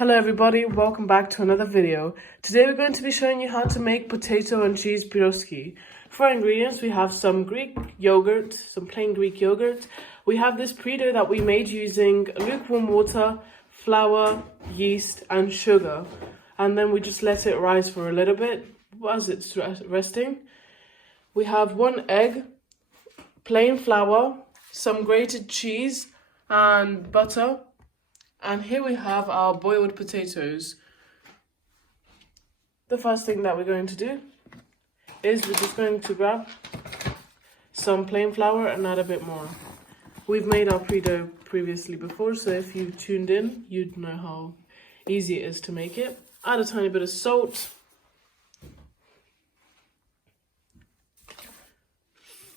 Hello everybody, welcome back to another video. Today we're going to be showing you how to make potato and cheese piroski. For our ingredients, we have some Greek yogurt, some plain Greek yogurt. We have this pre-dough that we made using lukewarm water, flour, yeast and sugar. And then we just let it rise for a little bit as it's resting. We have 1 egg, plain flour, some grated cheese and butter. And here we have our boiled potatoes. The first thing that we're going to do is we're just going to grab some plain flour and add a bit more. We've made our pre-dough previously before, so if you tuned in, you'd know how easy it is to make it. Add a tiny bit of salt.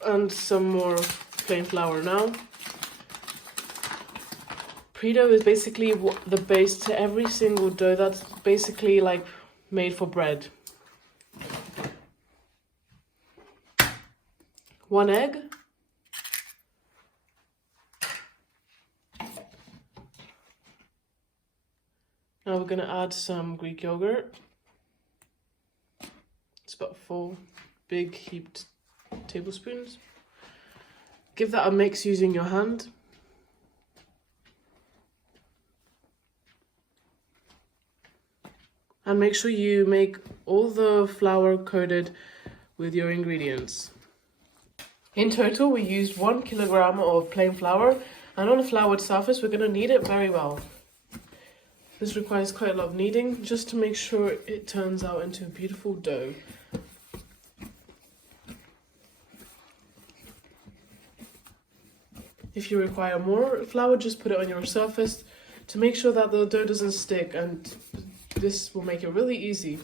And some more plain flour now. Pre-dough is basically the base to every single dough that's basically like made for bread. 1 egg. Now we're going to add some Greek yogurt. It's about 4 big heaped tablespoons. Give that a mix using your hand. And make sure you make all the flour coated with your ingredients. In total, we used 1 kilogram of plain flour, and on a floured surface, we're going to knead it very well. This requires quite a lot of kneading, just to make sure it turns out into a beautiful dough. If you require more flour, just put it on your surface to make sure that the dough doesn't stick, and this will make it really easy.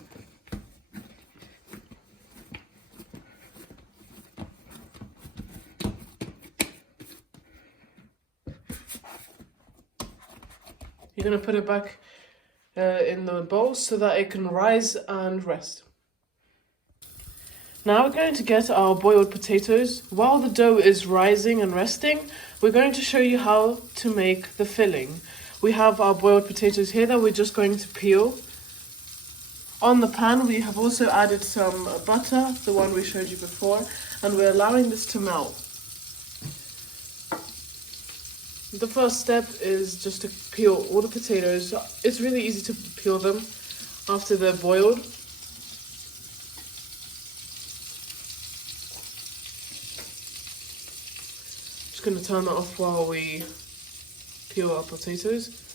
You're going to put it back in the bowl so that it can rise and rest. Now we're going to get our boiled potatoes. While the dough is rising and resting, we're going to show you how to make the filling. We have our boiled potatoes here that we're just going to peel. On the pan, we have also added some butter, the one we showed you before, and we're allowing this to melt. The first step is just to peel all the potatoes. It's really easy to peel them after they're boiled. Just going to turn that off while we peel our potatoes.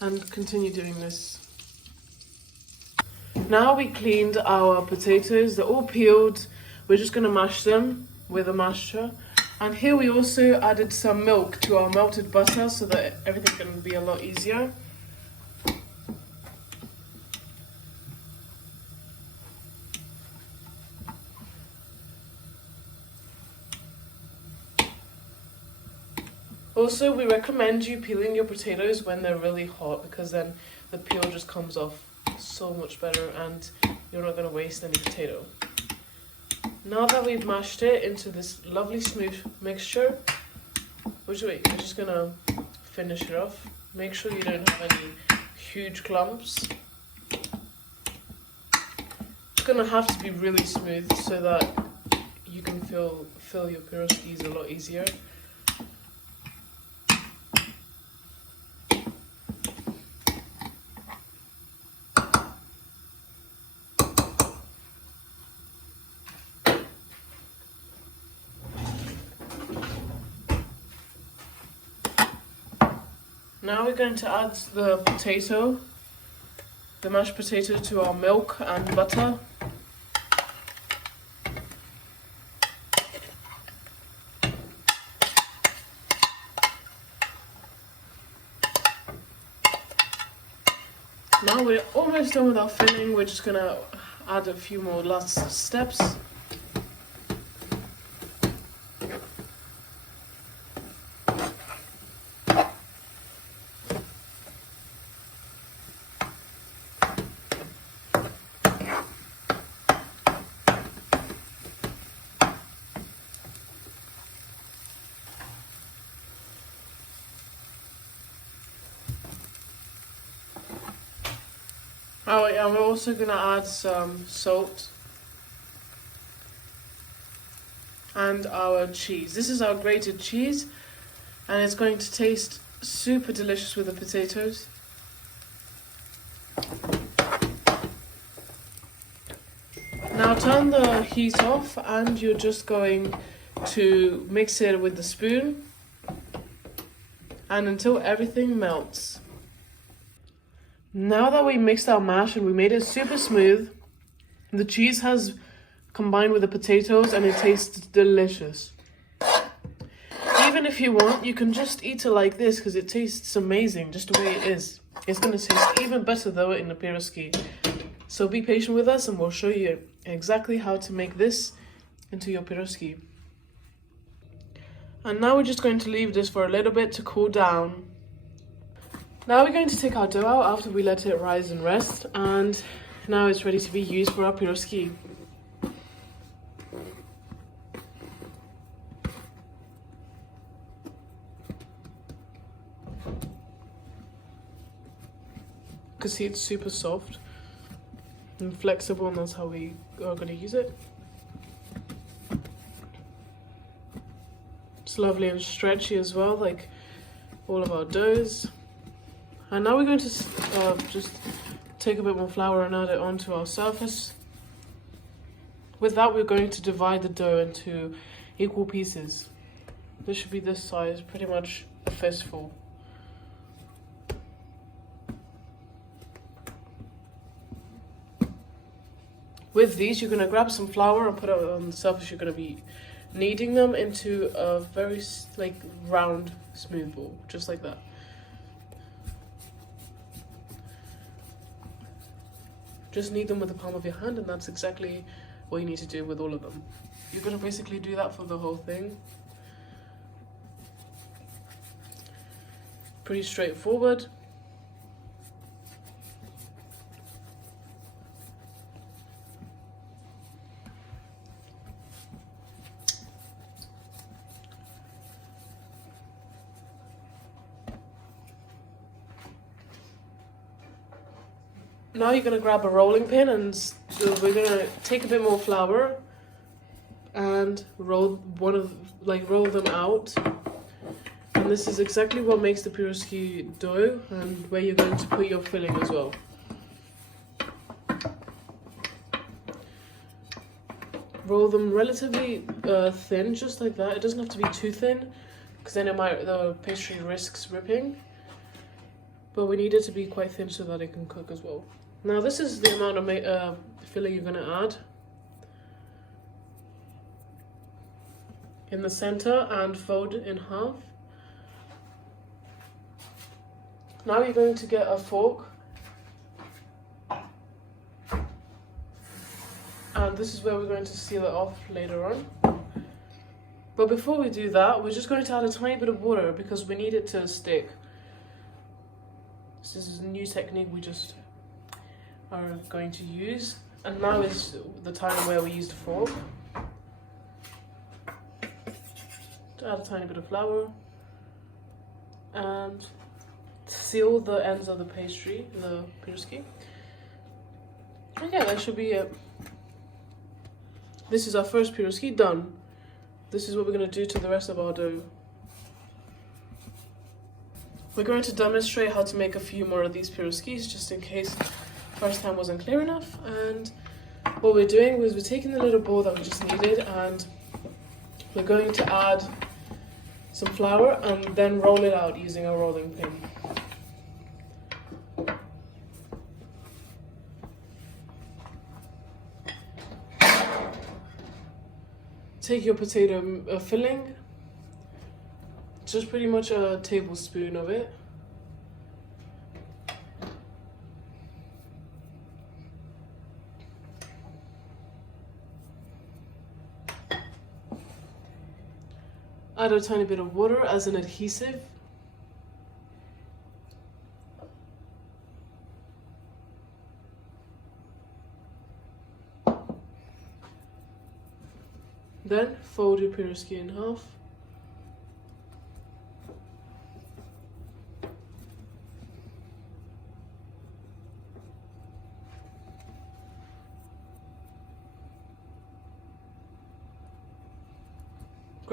And continue doing this. Now we cleaned our potatoes, they're all peeled. We're just going to mash them with a masher. And here we also added some milk to our melted butter so that everything can be a lot easier. Also, we recommend you peeling your potatoes when they're really hot, because then the peel just comes off so much better and you're not going to waste any potato. Now that we've mashed it into this lovely smooth mixture, we're just going to finish it off. Make sure you don't have any huge clumps. It's going to have to be really smooth so that you can fill your piroskis a lot easier. Now we're going to add the mashed potato to our milk and butter. Now we're almost done with our filling. We're just going to add a few more last steps. Oh, and we're also gonna add some salt and our cheese. This is our grated cheese, and it's going to taste super delicious with the potatoes. Now turn the heat off, and you're just going to mix it with the spoon and until everything melts. Now that we mixed our mash and we made it super smooth, the cheese has combined with the potatoes and it tastes delicious. Even if you want, you can just eat it like this because it tastes amazing just the way it is. It's going to taste even better though in the piroski. So be patient with us and we'll show you exactly how to make this into your piroski. And now we're just going to leave this for a little bit to cool down. Now we're going to take our dough out after we let it rise and rest, and now it's ready to be used for our piroski. You can see it's super soft and flexible, and that's how we are going to use it. It's lovely and stretchy as well, like all of our doughs. And now we're going to just take a bit more flour and add it onto our surface. With that, we're going to divide the dough into equal pieces. This should be this size, pretty much a fistful. With these, you're going to grab some flour and put it on the surface. You're going to be kneading them into a very round, smooth ball, just like that. Just knead them with the palm of your hand, and that's exactly what you need to do with all of them. You're going to basically do that for the whole thing. Pretty straightforward. Now you're going to grab a rolling pin, and we're going to take a bit more flour and roll them out. And this is exactly what makes the piroski dough, and where you're going to put your filling as well. Roll them relatively thin, just like that. It doesn't have to be too thin, because then the pastry risks ripping. But we need it to be quite thin so that it can cook as well. Now this is the amount of filling you're going to add in the center and fold in half. Now you're going to get a fork, and this is where we're going to seal it off later on. But before we do that, we're just going to add a tiny bit of water because we need it to stick. This is a new technique we just are going to use, and now is the time where we use the fork to add a tiny bit of flour and seal the ends of the pastry, the piroski. Okay, that should be it. This is our first piroski done. This is what we're going to do to the rest of our dough. We're going to demonstrate how to make a few more of these piroskis, just in case first time wasn't clear enough. And what we're doing is we're taking the little bowl that we just kneaded, and we're going to add some flour and then roll it out using a rolling pin. Take your potato filling, just pretty much a tablespoon of it. Add a tiny bit of water as an adhesive. Then fold your piroski in half.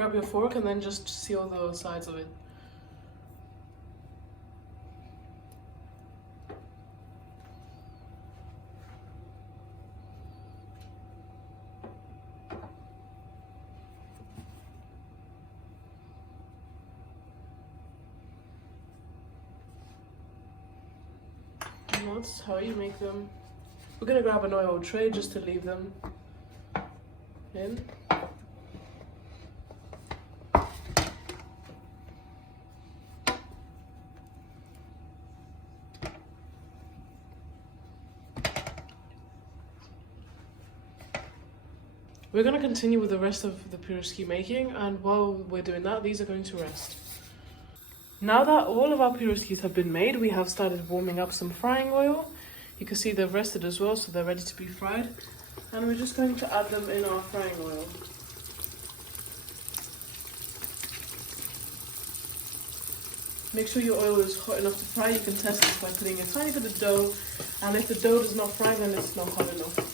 grab your fork and then just seal the sides of it. And that's how you make them. We're gonna grab an oil tray just to leave them in. We're going to continue with the rest of the piroski making, and while we're doing that, these are going to rest. Now that all of our piroskis have been made, we have started warming up some frying oil. You can see they've rested as well, so they're ready to be fried. And we're just going to add them in our frying oil. Make sure your oil is hot enough to fry. You can test this by putting a tiny bit of dough, and if the dough does not fry, then it's not hot enough.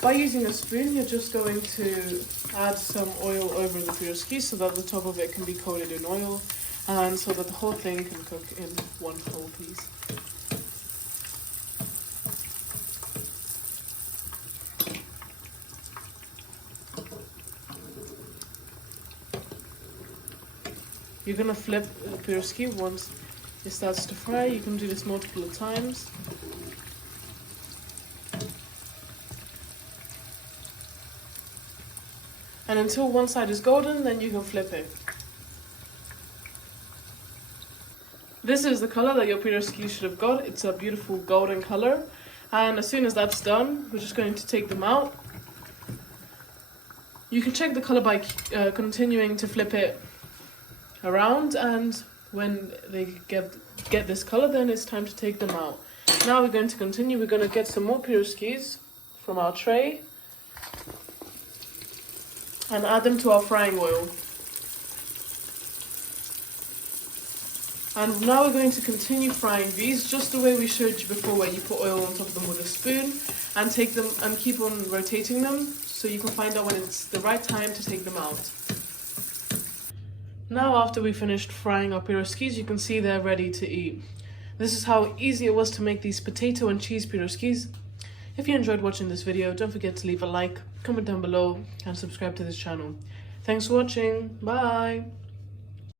By using a spoon, you're just going to add some oil over the piroski so that the top of it can be coated in oil, and so that the whole thing can cook in one whole piece. You're going to flip the piroski once it starts to fry. You can do this multiple times. And until one side is golden, then you can flip it. This is the color that your piroski should have got. It's a beautiful golden color. And as soon as that's done, we're just going to take them out. You can check the color by continuing to flip it around, and when they get this color, then it's time to take them out. Now we're going to continue. We're going to get some more piroskis from our tray and add them to our frying oil. And now we're going to continue frying these just the way we showed you before, where you put oil on top of them with a spoon and take them and keep on rotating them so you can find out when it's the right time to take them out. Now after we finished frying our piroskis, you can see they're ready to eat. This is how easy it was to make these potato and cheese piroskis. If you enjoyed watching this video, don't forget to leave a like, comment down below, and subscribe to this channel. Thanks for watching. Bye!